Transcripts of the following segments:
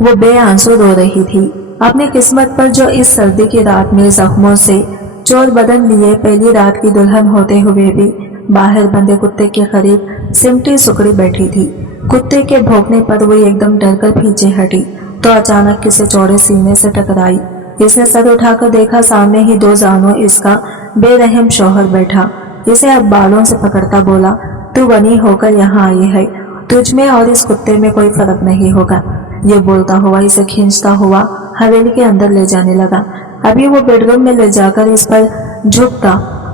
وہ بے آنسو رو رہی تھی اپنی قسمت پر جو اس سردی کی رات میں زخموں سے چور بدن لیے پہلی رات کی دلہن ہوتے ہوئے بھی باہر بندے کتے کے قریب سمٹی سکڑی بیٹھی تھی۔ کتے کے بھونکنے پر وہ ایک دم ڈر کر پیچھے ہٹی تو اچانک کسی چوڑے سینے سے ٹکرائی۔ اس نے سر اٹھا کر دیکھا، سامنے ہی دو زانوں اس کا بے رحم شوہر بیٹھا۔ اسے اب بالوں سے پکڑتا بولا، تو بنی ہو کر یہاں آئی ہے، تجھ میں اور اس کتے میں کوئی فرق نہیں ہوگا۔ یہ بولتا ہوا اسے کھینچتا ہوا حویلی کے اندر لے جانے لگا۔ ابھی وہ بیڈ روم میں لے جا کر اس پر جھکتا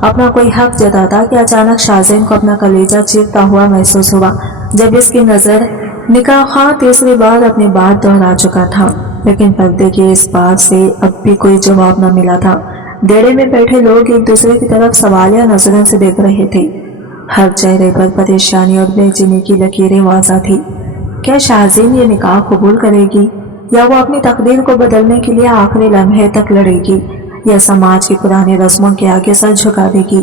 اپنا کوئی حق جتاتا کہ اچانک شاہزین کو اپنا کلیجہ چیرتا ہوا محسوس ہوا۔ جب اس کی نظر نکاح خواہ تیسری بار اپنی بات دہرا چکا تھا، لیکن پردے کی اس بات سے اب بھی کوئی جواب نہ ملا تھا۔ دیڑے میں بیٹھے لوگ ایک دوسرے کی طرف سوالیہ نظروں سے دیکھ رہے تھے۔ ہر چہرے پر پریشانی اور بے چینی کی لکیریں واضح تھی۔ کیا شاہزین یہ نکاح قبول کرے گی، یا وہ اپنی تقدیر کو بدلنے کے لیے آخری لمحے تک لڑے گی، یا سماج کی پرانی رسموں کے آگے سر جھکا دے گی؟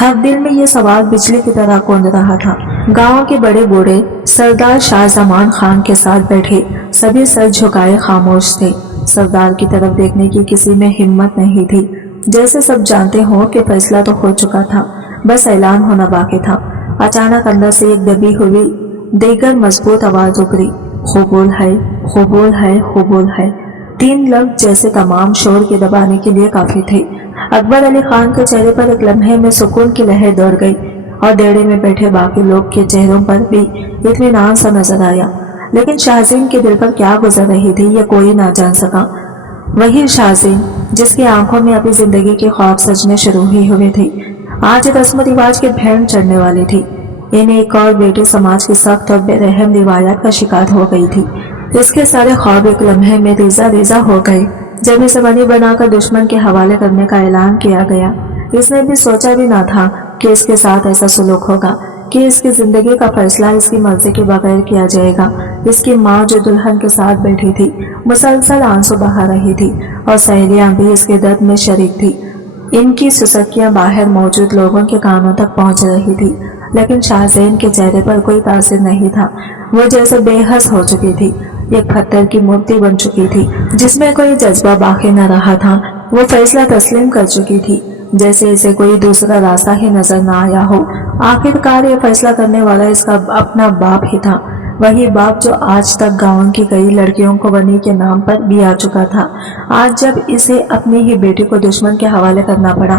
ہر دل میں یہ سوال بجلی کی طرح کوند رہا تھا۔ گاؤں کے بڑے بوڑھے سردار شاہ زمان خان کے ساتھ بیٹھے سبھی سر جھکائے خاموش تھے۔ سردار کی طرف دیکھنے کی کسی میں ہمت نہیں تھی، جیسے سب جانتے ہوں کہ فیصلہ تو ہو چکا تھا، بس اعلان ہونا باقی تھا۔ اچانک اندر سے ایک دبی ہوئی دیگر مضبوط آواز ابھری، قبول ہے، قبول ہے، قبول ہے۔ تین لفظ جیسے تمام شور کے دبانے کے لیے کافی تھے۔ اکبر علی خان کے چہرے پر ایک لمحے میں سکون کی لہر دوڑ گئی، اور دیڑے میں بیٹھے باقی لوگ کے چہروں پر بھی اطمینان سا نظر آیا۔ لیکن شاہزین کے دل پر کیا گزر رہی تھی یہ کوئی نہ جان سکا۔ وہی شاہزین جس کی آنکھوں میں ابھی زندگی کے خواب سجنے شروع ہی ہوئے تھے، آج رسم و رواج کے بھین چڑھنے والی تھی۔ انہیں ایک اور بیٹی سماج کی سخت اور بے رحم روایات کا شکار ہو گئی تھی۔ اس کے سارے خواب ایک لمحے میں ریزہ ریزہ ہو گئے جب اسے بنی بنا کر دشمن کے حوالے کرنے کا اعلان کیا گیا۔ اس نے بھی سوچا بھی نہ تھا کہ اس کے ساتھ ایسا سلوک ہوگا، کہ اس کی زندگی کا فیصلہ اس کی مرضی کے بغیر کیا جائے گا۔ اس کی ماں جو دلہن کے ساتھ بیٹھی تھی مسلسل آنسو بہا رہی تھی، اور سہیلیاں بھی اس کے درد میں شریک تھی۔ ان کی سسکیاں باہر موجود لوگوں کے کانوں تک پہنچ رہی تھی، لیکن شاہزین کے چہرے پر کوئی تاثر نہیں تھا۔ وہ جیسے بے حس ہو چکی تھی، ایک پتھر کی مورتی بن چکی تھی جس میں کوئی جذبہ باقی نہ رہا تھا۔ وہ فیصلہ تسلیم کر چکی تھی، جیسے اسے کوئی دوسرا راستہ ہی نظر نہ آیا ہو۔ آخر کار یہ فیصلہ کرنے والا اس کا اپنا باپ ہی تھا، وہی باپ جو آج تک گاؤں کی کئی لڑکیوں کو بنی کے نام پر بھی آ چکا تھا۔ آج جب اسے اپنی ہی بیٹی کو دشمن کے حوالے کرنا پڑا،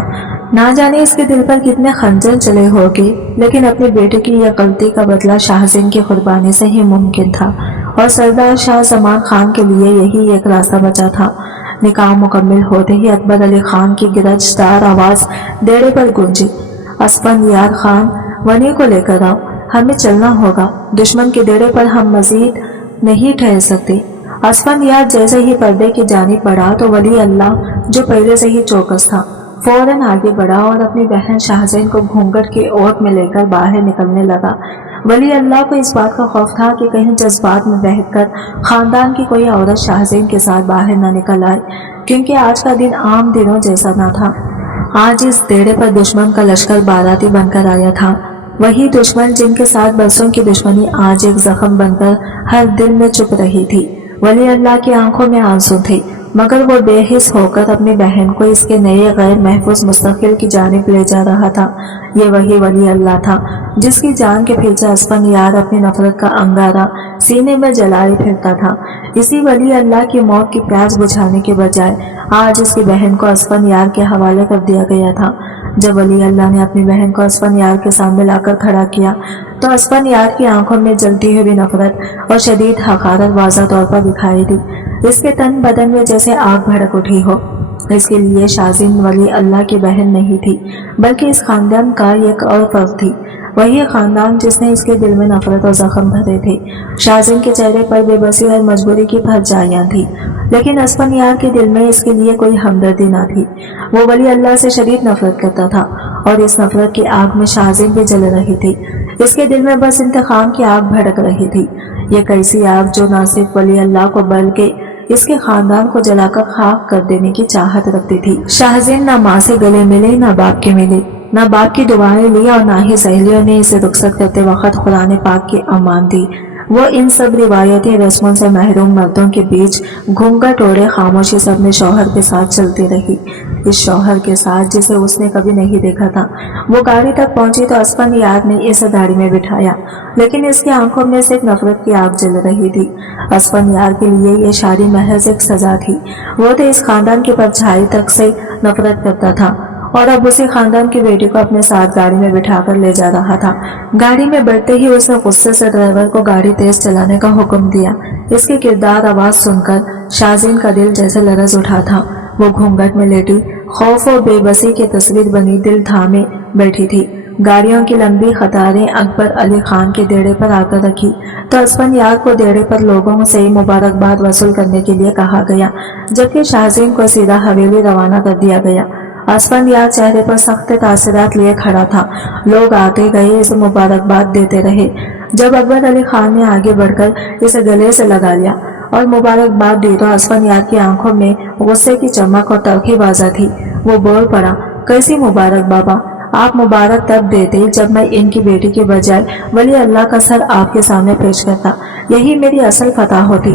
نہ جانے اس کے دل پر کتنے خنجر چلے ہوگے، لیکن اپنی بیٹی کی یہ غلطی کا بدلہ شاہزین کی قربانی سے ہی ممکن تھا، اور سردار شاہ زمان خان کے لیے یہی ایک راستہ بچا تھا۔ نکاح مکمل ہوتے ہی اکبر علی خان کی گرجدار آواز دیڑے پر گونجی، اسفندیار خان، ونی کو لے کر آؤ، ہمیں چلنا ہوگا، دشمن کے دیڑے پر ہم مزید نہیں ٹھہر سکتے۔ اسفندیار جیسے ہی پردے کی جانب بڑھا تو ولی اللہ جو پہلے سے ہی چوکس تھا فوراً آگے بڑھا اور اپنی بہن شاہزین کو گھونگھٹ کی اوٹ میں لے کر باہر نکلنے لگا۔ ولی اللہ کو اس بات کا خوف تھا کہ کہیں جذبات میں بہہ کر خاندان کی کوئی عورت شاہزین کے ساتھ باہر نہ نکل آئے، کیونکہ آج کا دن عام دنوں جیسا نہ تھا۔ آج اس دیڑے پر دشمن کا لشکر باراتی بن کر آیا تھا، وہی دشمن جن کے ساتھ برسوں کی دشمنی آج ایک زخم بن کر ہر دل میں چپ رہی تھی۔ ولی اللہ کی آنکھوں میں آنسو تھے، مگر وہ بے حس ہو کر اپنی بہن کو اس کے نئے غیر محفوظ مستقبل کی جانب لے جا رہا تھا۔ یہ وہی ولی اللہ تھا جس کی جان کے پیچھے اسفندیار اپنی نفرت کا انگارہ سینے میں جلائے پھرتا تھا۔ اسی ولی اللہ کی موت کی پیاس بجھانے کے بجائے آج اس کی بہن کو اسفندیار کے حوالے کر دیا گیا تھا۔ جب ولی اللہ نے اپنی بہن کو اسفندیار کے سامنے لا کر کھڑا کیا تو اسفندیار کی آنکھوں میں جلتی ہوئی نفرت اور شدید حقارت واضح طور پر دکھائی دی۔ اس کے تن بدن میں جیسے آگ بھڑک اٹھی ہو۔ اس کے لیے شاہزین ولی اللہ کی بہن نہیں تھی، بلکہ اس خاندان کا ایک اور فرد تھی، وہی خاندان جس نے اس کے دل میں نفرت اور زخم بھرے تھے۔ شاہزین کے چہرے پر بے بسی اور مجبوری کی پھرچھائیاں تھیں، لیکن اسفندیار کے دل میں اس کے لیے کوئی ہمدردی نہ تھی۔ وہ ولی اللہ سے شدید نفرت کرتا تھا، اور اس نفرت کی آگ میں شاہزین بھی جل رہی تھی۔ اس کے دل میں بس انتقام کی آگ بھڑک رہی تھی، یہ ایسی آگ جو نہ صرف ولی اللہ کو بلکہ اس کے خاندان کو جلا کر خاک کر دینے کی چاہت رکھتی تھی۔ شاہزین نہ ماں سے گلے ملے، نہ باپ کے ملے، نہ باپ کی دعائیں لی، اور نہ ہی سہیلیوں نے اسے رخصت کرتے وقت قرآن پاک کی امان دی۔ वो इन सब रिवायती रस्मों से महरूम मर्दों के बीच घूंघट ओढ़े खामोशी से अपने शौहर के साथ चलती रही। इस शौहर के साथ जिसे उसने कभी नहीं देखा था। वो गाड़ी तक पहुंची तो अस्फानियार ने इसे गाड़ी में बिठाया, लेकिन इसकी आंखों में से एक नफरत की आग जल रही थी। अस्फानियार के लिए ये शादी महज एक सजा थी। वो तो इस खानदान की परछाई तक से नफरत करता था और अब उसी खानदान की बेटी को अपने साथ गाड़ी में बिठाकर ले जा रहा था। गाड़ी में बैठते ही उसने गुस्से से ड्राइवर को गाड़ी तेज चलाने का हुक्म दिया। इसकी किरदार आवाज सुनकर शाहजीन का दिल जैसे लरज उठा था। वो घूंघट में लेटी खौफ और बेबसी की तस्वीर बनी दिल थामे बैठी थी। गाड़ियों की लंबी कतारें अकबर अली खान के देड़े पर आकर रखी तो अस्फानियार को देड़े पर लोगों से मुबारकबाद वसूल करने के लिए कहा गया, जबकि शाहजीन को सीधा हवेली रवाना कर दिया गया। अस्फानियार चेहरे पर सख्त तासरात लिए खड़ा था। लोग आते गए इसे मुबारकबाद देते रहे। जब अकबर अली खान ने आगे बढ़कर इसे गले से लगा लिया और मुबारकबाद दी तो अस्फानियार की आंखों में गुस्से की चमक और तलखी बाजा थी। वो बोल पड़ा, कैसी मुबारक बाबा, आप मुबारक तब देते जब मैं इनकी बेटी के बजाय वली अल्लाह का सर आपके सामने पेश करता। यही मेरी असल फतह होती।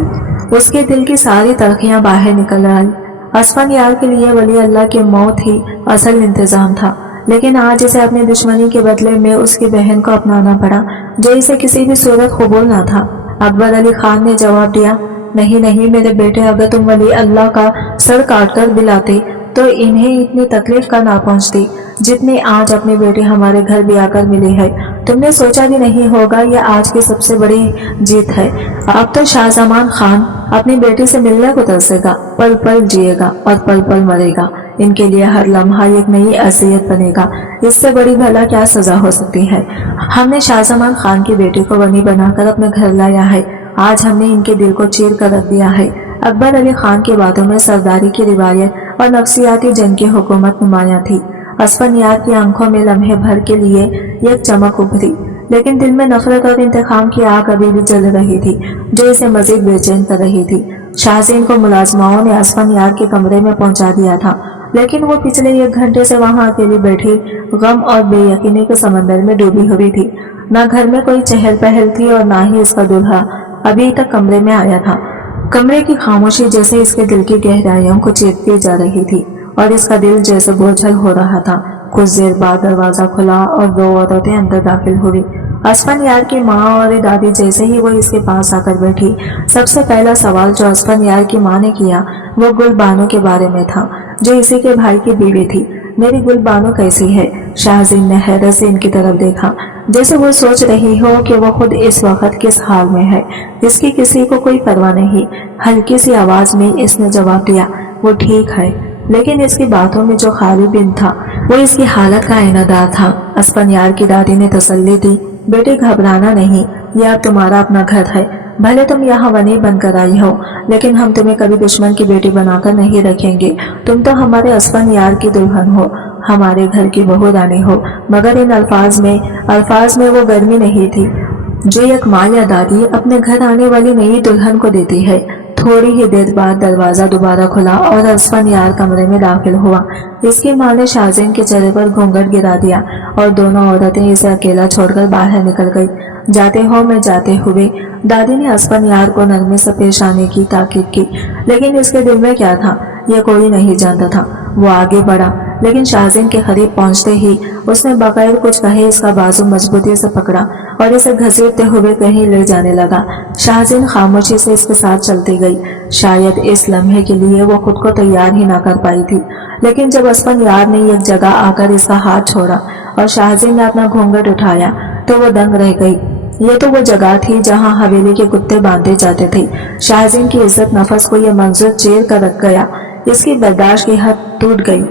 उसके दिल की सारी तलखियां बाहर निकल आई। अस्फानियार के लिए वली अल्लाह की मौत ही असल इंतजाम था, लेकिन आज इसे अपनी दुश्मनी के बदले में उसकी बहन को अपनाना पड़ा, जो इसे किसी भी सूरत कबूल न था। अकबर अली खान ने जवाब दिया, नहीं नहीं मेरे बेटे, अगर तुम वली अल्लाह का सर काट कर दिलाते तो इन्हें इतनी तकलीफ का ना पहुंचती जितनी आज अपनी बेटी हमारे घर भी आकर मिली है। तुमने सोचा भी नहीं होगा यह आज की सबसे बड़ी जीत है। अब तो शाहजमान खान अपनी बेटी से मिलने को तरसेगा, पल पल जिएगा और पल पल मरेगा। इनके लिए हर लम्हा एक नई अज़ियत बनेगा। इससे बड़ी भला क्या सजा हो सकती है। हमने शाहजमान खान की बेटी को बनी बनाकर अपने घर लाया है। आज हमने इनके दिल को चीर कर रख दिया है। अकबर अली खान की बातों में सरदारी की रिवायत और नफसियाती जंग की हुकूमत नुमाया थी। अस्फानियार की आंखों में लम्हे भर के लिए एक चमक उभरी, लेकिन दिल में नफरत और इंतकाम की आग अभी भी जल रही थी, जो इसे मजीद बेचैन कर रही थी। शाहजीन को मुलाजमाओं ने अस्फानियार के कमरे में पहुंचा दिया था, लेकिन वो पिछले 1 घंटे से वहां अकेली बैठी गम और बेयकीनी के समंदर में डूबी हुई थी। न घर में कोई चहल पहल थी और न ही इसका दूल्हा अभी तक कमरे में आया था। कमरे की खामोशी जैसे इसके दिल की गहराइयों को चीरती जा रही थी और इसका दिल जैसे बोझल हो रहा था। कुछ देर बाद दरवाजा खुला और 2 औरतें अंदर दाखिल हुई। अस्फानियार की माँ और दादी जैसे ही वो इसके पास आकर बैठी, सबसे पहला सवाल जो अस्फानियार की माँ ने किया वो गुलबानो के बारे में था, जो इसी के भाई की बीवी थी। मेरी गुलबानो कैसी है? शाहजीन ने हैरत से इनकी तरफ देखा, जैसे वो सोच रही हो कि वो खुद इस वक्त किस हाल में है। इसकी किसी को कोई परवाह नहीं। हल्की सी आवाज में इसने जवाब दिया, वो ठीक है। लेकिन इसकी बातों में जो खाली बिन था वो इसकी हालत का ऐनादार था। अस्फानियार की दादी ने तसल्ली दी, बेटे घबराना नहीं, यह अब तुम्हारा अपना घर है। भले तुम यहाँ वनी बनकर आई हो, लेकिन हम तुम्हें कभी दुश्मन की बेटी बनाकर नहीं रखेंगे। तुम तो हमारे अस्फानियार की दुल्हन हो, हमारे घर की बहू रानी हो। मगर इन अल्फाज में वो गर्मी नहीं थी जो एक माँ या दादी अपने घर आने वाली नई दुल्हन को देती है। थोड़ी ही देर बाद दरवाजा दोबारा खुला और अस्फानियार कमरे में दाखिल हुआ। इसकी माँ ने शाहजीन के चेहरे पर घूंघट गिरा दिया और दोनों औरतें इसे अकेला छोड़कर बाहर निकल गई। जाते हो मैं जाते हुए दादी ने अस्फानियार को नरमी से पेश आने की ताकीद की, लेकिन इसके दिल में क्या था यह कोई नहीं जानता था। वो आगे बढ़ा, लेकिन शाहजीन के करीब पहुंचते ही उसने बगैर कुछ कहे इसका बाजू मजबूती से पकड़ा और इसे घसीटते हुए कहीं ले जाने लगा। शाहजीन खामोशी से इसके साथ चलती गई। शायद इस लम्हे के लिए वो खुद को तैयार ही ना कर पाई थी, लेकिन जब अस्फानियार ने एक जगह आकर इसका हाथ छोड़ा और शाहजीन ने अपना घूंघट उठाया तो वो दंग रह गई। ये तो वो जगह थी जहां हवेली के कुत्ते बांधे जाते थे। शाहजीन की इज्जत नफस को यह मंजर चीर कर रख गया। इसकी बर्दाश्त की हद टूट गई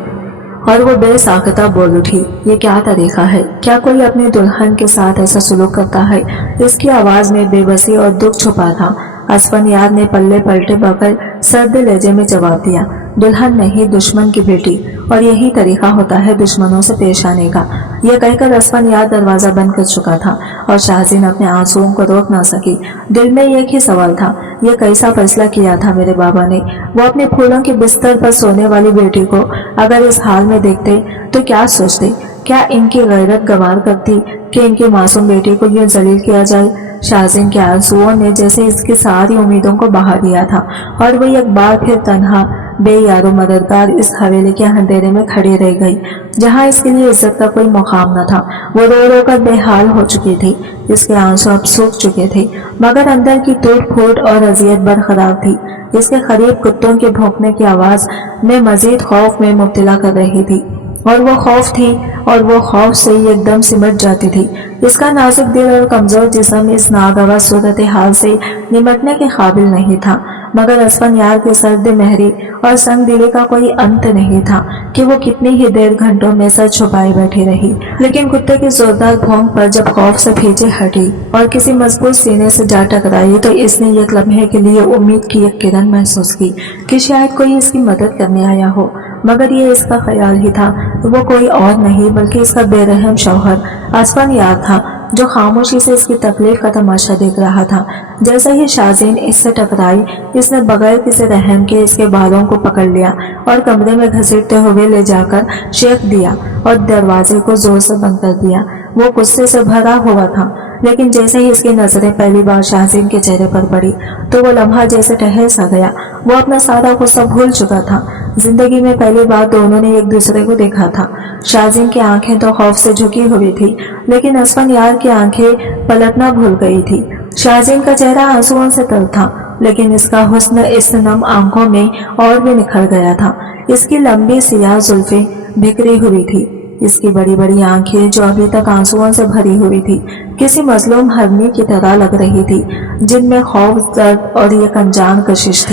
और वो बेसाख्ता बोल उठी, ये क्या तरीका है? क्या कोई अपनी दुल्हन के साथ ऐसा सुलूक करता है? इसकी आवाज में बेबसी और दुख छुपा था। अस्फानियार ने पल्ले पलटे बगैर सर्द लहजे में जवाब दिया, दुल्हन नहीं, दुश्मन की बेटी, और यही तरीका होता है दुश्मनों से पेश आने का। यह कहकर अस्फानियार दरवाजा बंद कर चुका था और शाहजीन अपने आंसुओं को रोक ना सकी। दिल में एक ही सवाल था, यह कैसा फैसला किया था मेरे बाबा ने? वो अपने फूलों के बिस्तर पर सोने वाली बेटी को अगर इस हाल में देखते तो क्या सोचते? क्या इनकी गैरत गवार करती कि इनकी मासूम बेटी को यूं जलील किया जाए? शाज़िन के आंसुओं ने जैसे इसकी सारी उम्मीदों को बहा दिया था और वो एक बार फिर तन्हा बेयारो मददगार इस हवेली के अंधेरे में खड़ी रह गई, जहाँ इसके लिए इज्जत का कोई मुकाम न था। वो रो रो कर बेहाल हो चुकी थी, इसके आंसू अब सूख चुके थे, मगर अंदर की टूट फूट और अजियत बरकरार थी। इसके करीब कुत्तों के भौंकने की आवाज में मजीद खौफ में मुब्तला कर रही थी, और वो खौफ थी और वो खौफ से ही एकदम सिमट जाती थी। इसका नाजुक दिल और कमजोर जिस्म इस नागवा सूरत हाल से निमटने के काबिल नहीं था, मगर असफनयार के सर्द महरी और संग दिली का कोई अंत नहीं था कि वो कितनी ही देर घंटों में सर छुपाए बैठी रही। लेकिन कुत्ते की जोरदार भौंक पर जब खौफ से पीछे हटी और किसी मजबूत सीने से जा टकराई तो इसने एक लम्हे के लिए उम्मीद की एक किरण महसूस की कि शायद कोई इसकी मदद करने आया हो, मगर ये इसका ख्याल ही था। वो कोई और नहीं बल्कि इसका बेरहम शौहर असफनयार था, जो खामोशी से इसकी तकलीफ का तमाशा देख रहा था। जैसे ही शाज़ीन इससे टकराई, इसने बगैर किसी रहम के इसके बालों को पकड़ लिया और कमरे में घसीटते हुए ले जाकर शेक दिया और दरवाजे को जोर से बंद कर दिया। वो गुस्से से भरा हुआ था, लेकिन जैसे ही इसकी नजरें पहली बार शाज़ीन के चेहरे पर पड़ी तो वो लम्हा जैसे ठहर सा गया। वो अपना सारा गुस्सा भूल चुका था। जिंदगी में पहली बार दोनों ने एक दूसरे को देखा था। शाज़ीन की आंखें तो खौफ से झुकी हुई थी, लेकिन असफनयार की आंखें पलटना भूल गई थी। शाज़ीन का चेहरा आंसुओं से तर था, लेकिन इसका हुस्न इस नम आंखों में और भी निखर गया था। इसकी लंबी सियाह जुल्फें बिखरी हुई थी, इसकी बड़ी बड़ी आंखें जो अभी तक आंसुओं से भरी हुई थी किसी मजलूम हरनी की तरह लग रही थी, जिनमें खौफ, दर्द और एक अनजान कशिश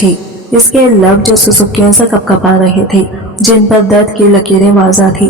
थी। इसके लब जो सुसुकियों से कपकपा रहे थे, जिन पर दर्द की लकीरें वाज़ा थी,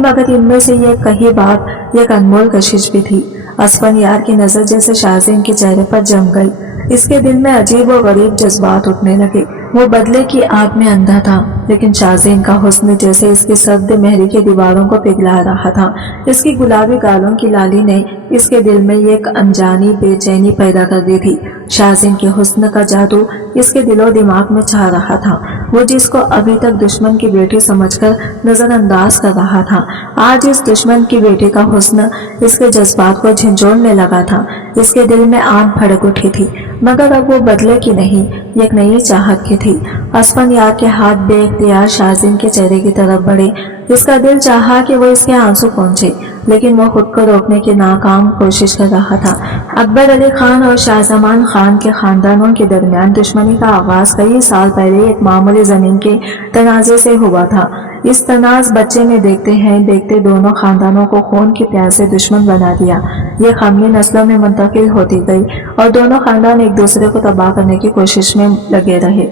मगर इनमें से ये कहीं बात एक अनमोल कशिश भी थी। असफनयार की नजर जैसे शाज़ीन के चेहरे पर जम गई। इसके दिल में अजीब और गरीब जज्बात उठने लगे। वो बदले की आग में अंधा था, लेकिन शाज़ीन का हुस्न जैसे इसकी सर्द महरी की दीवारों को पिघला रहा था। इसकी गुलाबी गालों की लाली ने इसके दिल में एक अनजानी बेचैनी पैदा कर दी थी। शाज़ीन के हुस्न का जादू इसके दिलो दिमाग में छा रहा था। वो जिसको अभी तक दुश्मन की बेटी समझकर नजरअंदाज कर रहा था, आज इस दुश्मन की बेटी का हुस्न इसके जज्बात को झंझोड़ने लगा था। इसके दिल में आग भड़क उठी थी, मगर अब वो बदले की नहीं, एक नई चाहत की थी। असफनयार के हाथ बेइख्तियार शाज़ीन के चेहरे की तरफ बढ़े। इसका दिल चाहा कि वो इसके आंसू पहुंचे, लेकिन वो खुद को रोकने की नाकाम कोशिश कर रहा था। अकबर अली खान और शाहजमान खान के खानदानों के दरमियान दुश्मनी का आगाज कई साल पहले एक मामूली जमीन के तनाजे से हुआ था। इस तनाज बच्चे में देखते दोनों खानदानों को खून की प्यास से दुश्मन बना दिया। ये खामी नस्लों में मुंतकिल होती गई और दोनों खानदान एक दूसरे को तबाह करने की कोशिश में लगे रहे।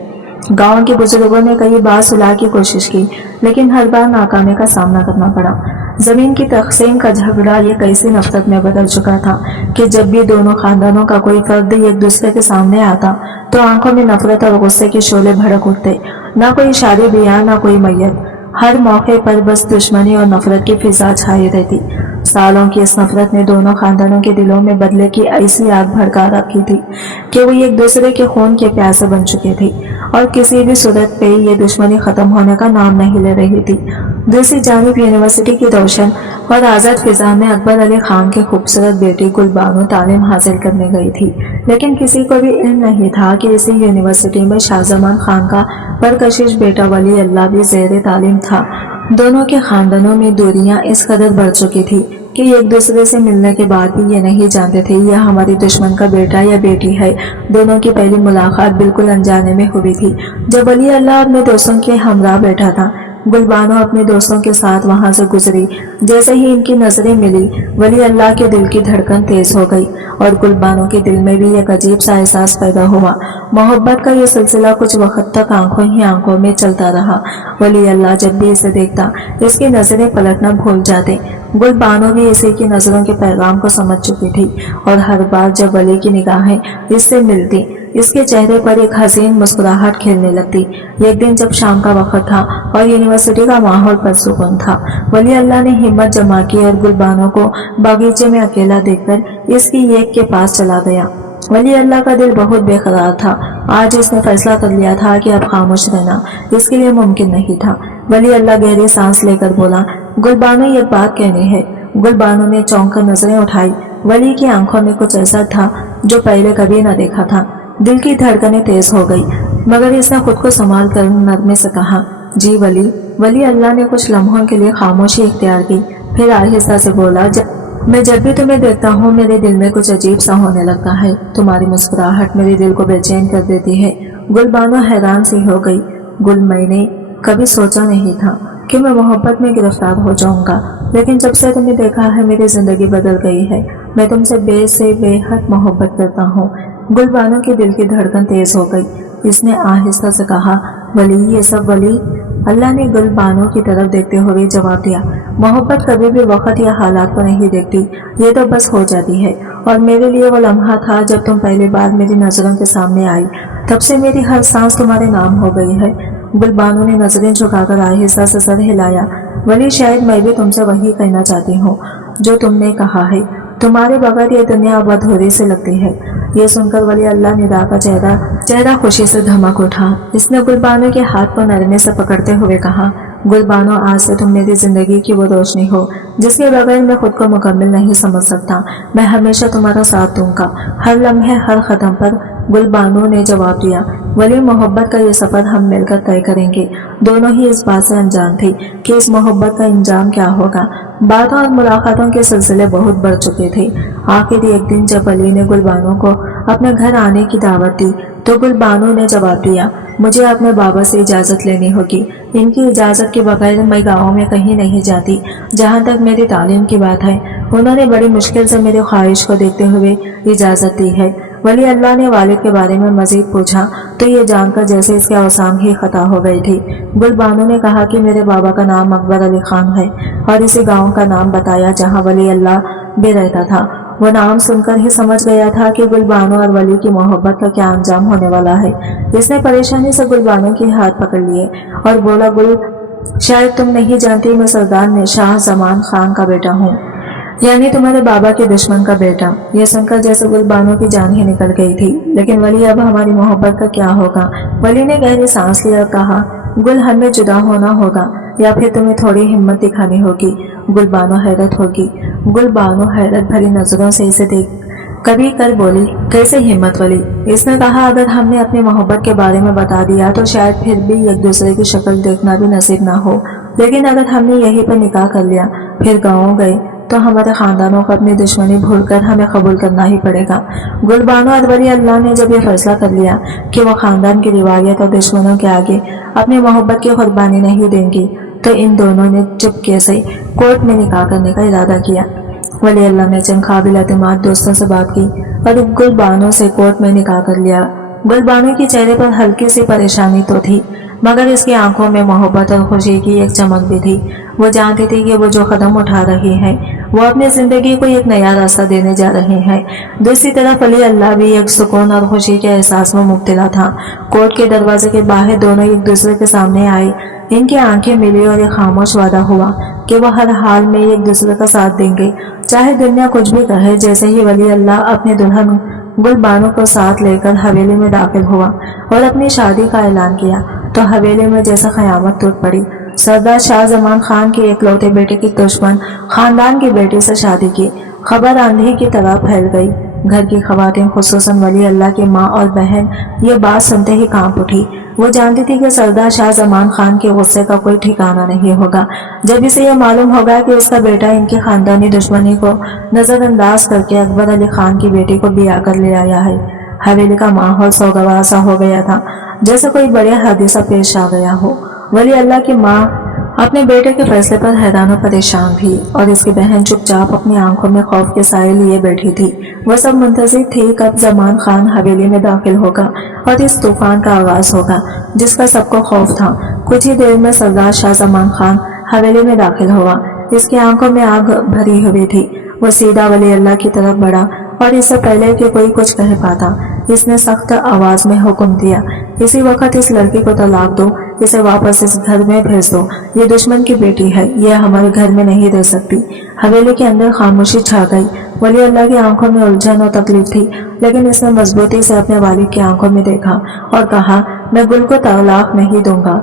गांव के बुजुर्गों ने कई बार सुलह की कोशिश की, लेकिन हर बार नाकामी का सामना करना पड़ा। जमीन की तकसीम का झगड़ा ये कैसी नफरत में बदल चुका था कि जब भी दोनों खानदानों का कोई फर्द एक दूसरे के सामने आता तो आंखों में नफरत और गुस्से के शोले भड़क उठते। ना कोई शादी ब्याह, ना कोई मैयत, हर मौके पर बस दुश्मनी और नफरत की फिजा छाई रहती। सालों की इस नफरत ने दोनों खानदानों के दिलों में बदले की ऐसी आग भड़का रखी थी कि वो एक दूसरे के खून के प्यासे बन चुके थे और किसी भी सूरत पे ये दुश्मनी खत्म होने का नाम नहीं ले रही थी। दूसरी जानिब यूनिवर्सिटी की रोशन और आज़ाद फिजा में अकबर अली खान की खूबसूरत बेटी गुलबानो तालीम हासिल करने गई थी, लेकिन किसी को भी इल्म नहीं था कि इसी यूनिवर्सिटी में शाहजमान खान का परकशिश बेटा वली अल्लाह भी ज़ेर तालीम था। दोनों के खानदानों में दूरियां इस कदर बढ़ चुकी थी कि एक दूसरे से मिलने के बाद भी ये नहीं जानते थे यह हमारी दुश्मन का बेटा या बेटी है। दोनों की पहली मुलाकात बिल्कुल अनजाने में हुई थी। जब वली अल्लाह अपने दोस्तों के हमरा बैठा था, गुलबानो अपने दोस्तों के साथ वहां से गुजरी। जैसे ही इनकी नजरें मिली, वली अल्लाह के दिल की धड़कन तेज हो गई और गुलबानो के दिल में भी एक अजीब सा एहसास पैदा हुआ। मोहब्बत का ये सिलसिला कुछ वक्त तक आंखों ही आंखों में चलता रहा। वली अल्लाह जब भी इसे देखता, इसकी नजरें पलटना भूल जाते। गुलबानो भी इसी की नजरों के पैगाम को समझ चुकी थी और हर बार जब वली की निगाहें इससे मिलती, इसके चेहरे पर एक हसीन मुस्कुराहट खेलने लगती। एक दिन जब शाम का वक्त था और यूनिवर्सिटी का माहौल पुरसुकून था, वली अल्लाह ने हिम्मत जमा की और गुलबानो को बागीचे में अकेला देखकर इसकी एक के पास चला गया। वली अल्लाह का दिल बहुत बेकरार था। आज इसने फैसला कर लिया था कि अब खामोश रहना इसके लिए मुमकिन नहीं था। वली अल्लाह गहरी सांस लेकर बोला, गुलबानो एक बात कहनी है। गुल बानो ने चौंक कर नजरें उठाई। वली की आंखों में कुछ ऐसा था जो पहले कभी न देखा था। दिल की धड़कनें तेज हो गई, मगर इसने खुद को संभाल कर नरमे से कहा, जी वली। वली अल्लाह ने कुछ लम्हों के लिए खामोशी इख्तियार की, फिर आहिस्ता से बोला, मैं जब भी तुम्हें देखता हूँ मेरे दिल में कुछ अजीब सा होने लगता है। तुम्हारी मुस्कुराहट मेरे दिल को बेचैन कर देती है। गुल बानो हैरान सी हो गई। गुल, मैंने कभी सोचा नहीं था कि मैं मोहब्बत में गिरफ्तार हो जाऊंगा, लेकिन जब से तुम्हें देखा है मेरी जिंदगी बदल गई है। मैं तुमसे बेहद मोहब्बत करता हूँ। गुल बानो के दिल की धड़कन तेज हो गई। इसने आहिस्ता से कहा, वली, ये सब वली। अल्लाह ने गुल बानो की तरफ देखते हुए जवाब दिया, मोहब्बत कभी भी वक्त या हालात को नहीं देखती, ये तो बस हो जाती है। और मेरे लिए वो लम्हा था जब तुम पहली बार मेरी नजरों के सामने आई, तब से मेरी हर सांस तुम्हारे नाम हो गई है। गुल बानो ने नजरें झुकाकर आहिस्ता से सर हिलाया। वली, शायद मैं भी तुमसे वही कहना चाहती हूँ जो तुमने कहा है। तुम्हारे बगैर ये दुनिया अब अधूरी से लगती है। ये सुनकर वली अल्लाह निदा का चेहरा खुशी से धमक उठा। इसने गुल बानो के हाथ को नरमे से पकड़ते हुए कहा, गुल बानो, आज से तुम मेरी जिंदगी की वो रोशनी हो जिसके बगैर मैं खुद को मुकम्मल नहीं समझ सकता। मैं हमेशा तुम्हारा साथ दूंगा, हर लम्हे, हर कदम पर। गुल बानो ने जवाब दिया, वली, मोहब्बत का ये सफर हम मिलकर तय करेंगे। दोनों ही इस बात से अनजान थे कि इस मोहब्बत का इंजाम क्या होगा। बातों और मुलाकातों के सिलसिले बहुत बढ़ चुके थे। आखिर एक दिन जब वली ने गुल बानो को अपने घर आने की दावत दी तो गुल बानो ने जवाब दिया, मुझे अपने बाबा से इजाज़त लेनी होगी। इनकी इजाज़त के बगैर मैं गाँव में कहीं नहीं जाती। जहाँ तक मेरी तालीम की बात है, उन्होंने बड़ी मुश्किल से मेरी ख्वाहिश को देखते हुए इजाज़त दी है। वली अल्लाह ने वालिद के बारे में मजीद पूछा तो ये जानकर जैसे इसके अवसाम ही खता हो गई थी। गुल बानो ने कहा कि मेरे बाबा का नाम अकबर अली खान है और इसी गांव का नाम बताया जहां वली अल्लाह भी रहता था। वो नाम सुनकर ही समझ गया था कि गुल बानो और वली की मोहब्बत का क्या अंजाम होने वाला है। इसने परेशानी से गुल बानो के हाथ पकड़ लिए और बोला, गुल, शायद तुम नहीं जानती, मैं सरदार शाह जमान खान का बेटा हूँ, यानी तुम्हारे बाबा के दुश्मन का बेटा। यह सुनकर जैसे गुल बानो की जान ही निकल गई थी। लेकिन वली, अब हमारी मोहब्बत का क्या होगा? वली ने गहरी सांस लिया और कहा, गुल, हमें जुदा होना होगा या फिर तुम्हें थोड़ी हिम्मत दिखानी होगी। गुल बानो हैरत भरी नजरों से इसे देख कभी कर बोली, कैसे हिम्मत वली? इसने कहा, अगर हमने अपनी मोहब्बत के बारे में बता दिया तो शायद फिर भी एक दूसरे की शक्ल देखना भी नसीब ना हो, लेकिन अगर हमने यहीं पर निकाह कर लिया फिर गाँव गए तो हमारे खानदानों को अपनी दुश्मनी भूलकर हमें कबूल करना ही पड़ेगा। गुल बानो और वली अल्लाह ने जब ये फैसला कर लिया कि वो खानदान की रिवायत और दुश्मनों के आगे अपनी मोहब्बत की कुर्बानी नहीं देंगी, तो इन दोनों ने चुपके से कोर्ट में निकाह करने का इरादा किया। वली अल्लाह ने चंद काबिल एतमाद दोस्तों से बात की और गुल बानो से कोर्ट में निकाह कर लिया। गुल बानो के चेहरे पर हल्की सी परेशानी तो थी, मगर इसकी आंखों में मोहब्बत और खुशी की एक चमक भी थी। वो जानती थी कि वो जो कदम उठा रही है वो अपनी जिंदगी को एक नया रास्ता देने जा रहे हैं। दूसरी तरफ वली अल्लाह भी एक सुकून और खुशी के एहसास में मुब्तला था। कोर्ट के दरवाजे के बाहर दोनों एक दूसरे के सामने आए। इनकी आंखें मिली और एक खामोश वादा हुआ कि वो हर हाल में एक दूसरे का साथ देंगे, चाहे दुनिया कुछ भी कहे। जैसे ही वली अल्लाह अपने दुल्हन गुल बानो को साथ लेकर हवेली में दाखिल हुआ और अपनी शादी का ऐलान किया तो हवेली में जैसा क़यामत टूट पड़ी। सरदार शाह जमान खान के एकलौते बेटे की दुश्मन खानदान की बेटी से शादी की खबर आंधी की तरह फैल गई। घर की खवातीन, खुसूसन वली अल्लाह की माँ और बहन, ये बात सुनते ही कांप उठी। वो जानती थी कि सरदार शाह जमान खान के गुस्से का कोई ठिकाना नहीं होगा जब इसे यह मालूम होगा कि उसका बेटा इनकी खानदानी दुश्मनी को नजरअंदाज करके अकबर अली खान की बेटी को ब्याह कर ले आया है। हवेली का माहौल सौगवार सा हो गया था, जैसे कोई बड़े हादसा पेश आ गया हो। वली अल्लाह की माँ अपने बेटे के फैसले पर हैरान और परेशान थी और इसकी बहन चुपचाप अपनी आंखों में खौफ के साए लिए बैठी थी। वह सब मुंतज़िर थी कब जमान खान हवेली में दाखिल होगा और इस तूफान का आगाज होगा जिसका सबको खौफ था। कुछ ही देर में सरदार शाह जमान खान हवेली में दाखिल हुआ। इसकी आंखों में आग भरी हुई थी। वो सीधा वली अल्लाह की तरफ बढ़ा और इससे पहले कि कोई कुछ कह पाता इसने सख्त आवाज में हुक्म दिया, इसी वक्त इस लड़की को तलाक दो, इसे वापस इस घर में भेज दो। ये दुश्मन की बेटी है, यह हमारे घर में नहीं रह सकती। हवेली के अंदर खामोशी छा गई। वली अल्लाह की आंखों में उलझन और तकलीफ थी, लेकिन इसने मजबूती से अपने वालिद की आंखों में देखा और कहा, मैं गुल को तलाक नहीं दूंगा।